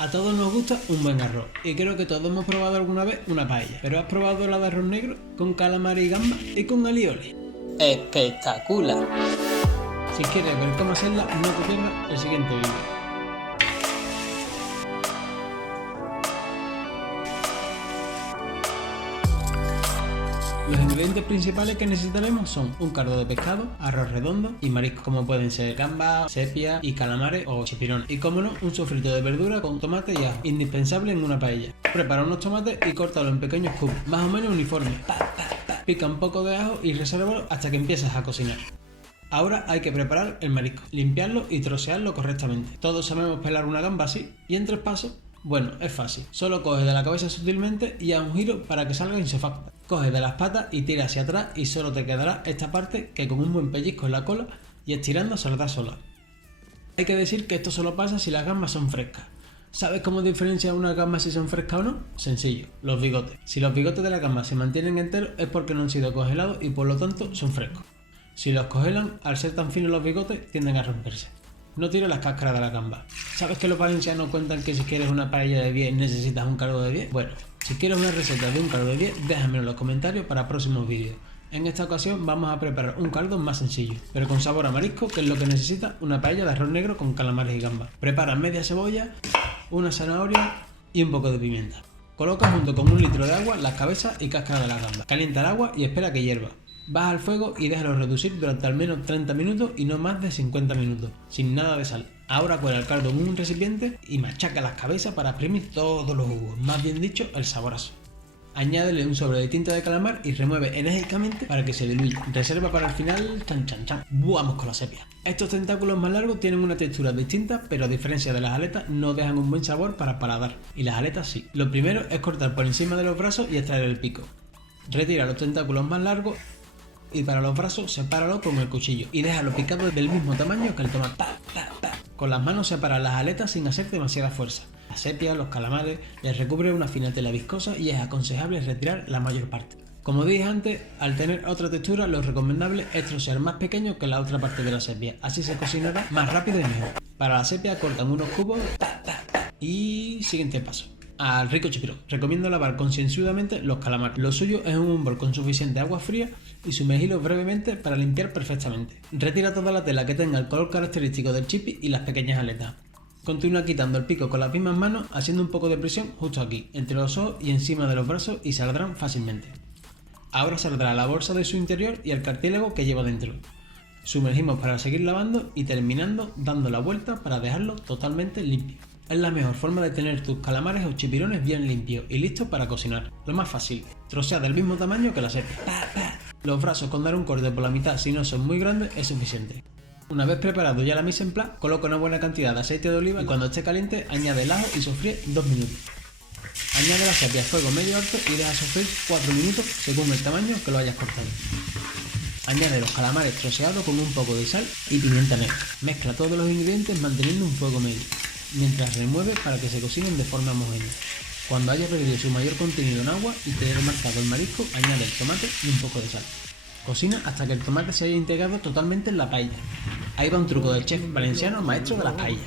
A todos nos gusta un buen arroz y creo que todos hemos probado alguna vez una paella. ¿Pero has probado la de arroz negro con calamares y gambas y con alioli? ¡Espectacular! Si quieres ver cómo hacerla, no te pierdas el siguiente vídeo. Los ingredientes principales que necesitaremos son un caldo de pescado, arroz redondo y mariscos como pueden ser gambas, sepia y calamares o chipirones. Y como no, un sofrito de verdura con tomate y ajo, indispensable en una paella. Prepara unos tomates y córtalos en pequeños cubos, más o menos uniformes. Pica un poco de ajo y resérvalo hasta que empieces a cocinar. Ahora hay que preparar el marisco, limpiarlo y trocearlo correctamente. Todos sabemos pelar una gamba así y en 3 pasos. Bueno, es fácil, solo coge de la cabeza sutilmente y haz un giro para que salga insofacta. Coge de las patas y tira hacia atrás y solo te quedará esta parte que con un buen pellizco en la cola y estirando saldrá sola. Hay que decir que esto solo pasa si las gambas son frescas. ¿Sabes cómo diferenciar una gamba si son frescas o no? Sencillo, los bigotes. Si los bigotes de la gamba se mantienen enteros es porque no han sido congelados y por lo tanto son frescos. Si los congelan, al ser tan finos los bigotes, tienden a romperse. No tires las cáscaras de la gamba. ¿Sabes que los valencianos cuentan que si quieres una paella de 10 necesitas un caldo de 10? Bueno, si quieres una receta de un caldo de 10, déjamelo en los comentarios para próximos vídeos. En esta ocasión vamos a preparar un caldo más sencillo, pero con sabor a marisco, que es lo que necesita una paella de arroz negro con calamares y gambas. Prepara media cebolla, una zanahoria y un poco de pimienta. Coloca junto con 1 litro de agua las cabezas y cáscara de la gamba. Calienta el agua y espera que hierva. Baja al fuego y déjalo reducir durante al menos 30 minutos y no más de 50 minutos, sin nada de sal. Ahora cuela el caldo en un recipiente y machaca las cabezas para exprimir todos los jugos, más bien dicho, el saborazo. Añádele un sobre de tinta de calamar y remueve enérgicamente para que se diluya. Reserva para el final, chan chan chan. Vamos con la sepia. Estos tentáculos más largos tienen una textura distinta, pero a diferencia de las aletas no dejan un buen sabor para paladar, y las aletas sí. Lo primero es cortar por encima de los brazos y extraer el pico. Retira los tentáculos más largos y para los brazos sepáralo con el cuchillo y déjalo picado del mismo tamaño que el tomate. Con las manos separa las aletas sin hacer demasiada fuerza. La sepia, los calamares, les recubre una fina tela viscosa y es aconsejable retirar la mayor parte. Como dije antes, al tener otra textura, lo recomendable es trocear más pequeño que la otra parte de la sepia, así se cocinará más rápido y mejor. Para la sepia cortan unos cubos y siguiente paso. Al rico chipirón. Recomiendo lavar concienzudamente los calamares. Lo suyo es un bol con suficiente agua fría y sumergirlos brevemente para limpiar perfectamente. Retira toda la tela que tenga el color característico del chipi y las pequeñas aletas. Continúa quitando el pico con las mismas manos, haciendo un poco de presión justo aquí, entre los ojos y encima de los brazos y saldrán fácilmente. Ahora saldrá la bolsa de su interior y el cartílago que lleva dentro. Sumergimos para seguir lavando y terminando dando la vuelta para dejarlo totalmente limpio. Es la mejor forma de tener tus calamares o chipirones bien limpios y listos para cocinar. Lo más fácil, trocea del mismo tamaño que la sepia. Los brazos con dar un corte por la mitad si no son muy grandes es suficiente. Una vez preparado ya la mise en place, coloca una buena cantidad de aceite de oliva y cuando esté caliente añade el ajo y sofríe 2 minutos. Añade la sepia a fuego medio alto y deja sofreír 4 minutos según el tamaño que lo hayas cortado. Añade los calamares troceados con un poco de sal y pimienta negra. Mezcla todos los ingredientes manteniendo un fuego medio, mientras remueve para que se cocinen de forma homogénea. Cuando haya perdido su mayor contenido en agua y quede marcado el marisco, añade el tomate y un poco de sal. Cocina hasta que el tomate se haya integrado totalmente en la paella. Ahí va un truco del chef valenciano maestro de las paellas.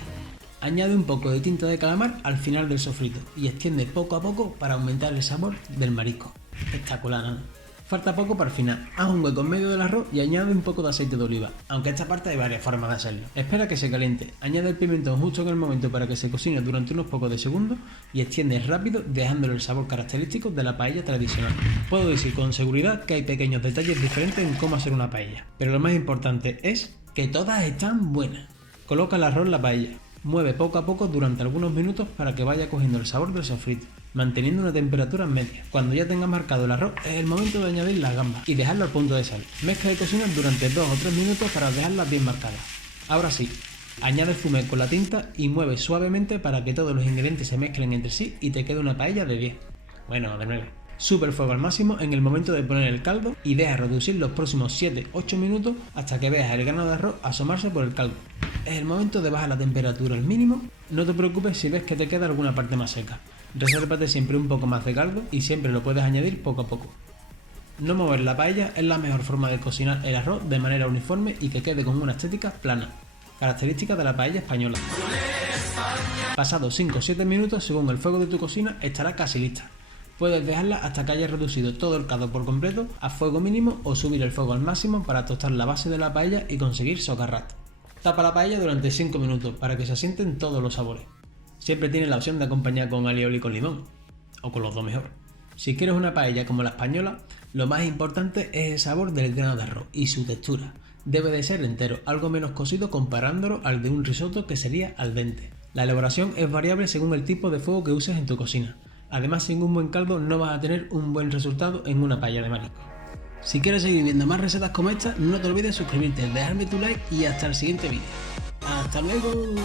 Añade un poco de tinta de calamar al final del sofrito y extiende poco a poco para aumentar el sabor del marisco. Espectacular, ¿no? Falta poco para el final. Haz un hueco en medio del arroz y añade un poco de aceite de oliva, aunque esta parte hay varias formas de hacerlo. Espera que se caliente, añade el pimentón justo en el momento para que se cocine durante unos pocos de segundos y extiende rápido dejándole el sabor característico de la paella tradicional. Puedo decir con seguridad que hay pequeños detalles diferentes en cómo hacer una paella, pero lo más importante es que todas están buenas. Coloca el arroz en la paella. Mueve poco a poco durante algunos minutos para que vaya cogiendo el sabor del sofrito, manteniendo una temperatura media. Cuando ya tengas marcado el arroz, es el momento de añadir las gambas y dejarlo al punto de sal. Mezcla y cocina durante 2 o 3 minutos para dejarlas bien marcadas. Ahora sí, añade el fumé con la tinta y mueve suavemente para que todos los ingredientes se mezclen entre sí y te quede una paella de 10. Bueno, de 9. Sube el fuego al máximo en el momento de poner el caldo y deja reducir los próximos 7-8 minutos hasta que veas el grano de arroz asomarse por el caldo. Es el momento de bajar la temperatura al mínimo. No te preocupes si ves que te queda alguna parte más seca. Resérvate siempre un poco más de caldo y siempre lo puedes añadir poco a poco. No mover la paella es la mejor forma de cocinar el arroz de manera uniforme y que quede con una estética plana, característica de la paella española. Pasados 5 o 7 minutos, según el fuego de tu cocina, estará casi lista. Puedes dejarla hasta que hayas reducido todo el caldo por completo a fuego mínimo o subir el fuego al máximo para tostar la base de la paella y conseguir socarrat. Tapa la paella durante 5 minutos para que se asienten todos los sabores. Siempre tienes la opción de acompañar con alioli con limón, o con los dos mejor. Si quieres una paella como la española, lo más importante es el sabor del grano de arroz y su textura. Debe de ser entero, algo menos cocido comparándolo al de un risotto que sería al dente. La elaboración es variable según el tipo de fuego que uses en tu cocina. Además, sin un buen caldo no vas a tener un buen resultado en una paella de marisco. Si quieres seguir viendo más recetas como esta, no te olvides suscribirte, dejarme tu like y hasta el siguiente vídeo. ¡Hasta luego!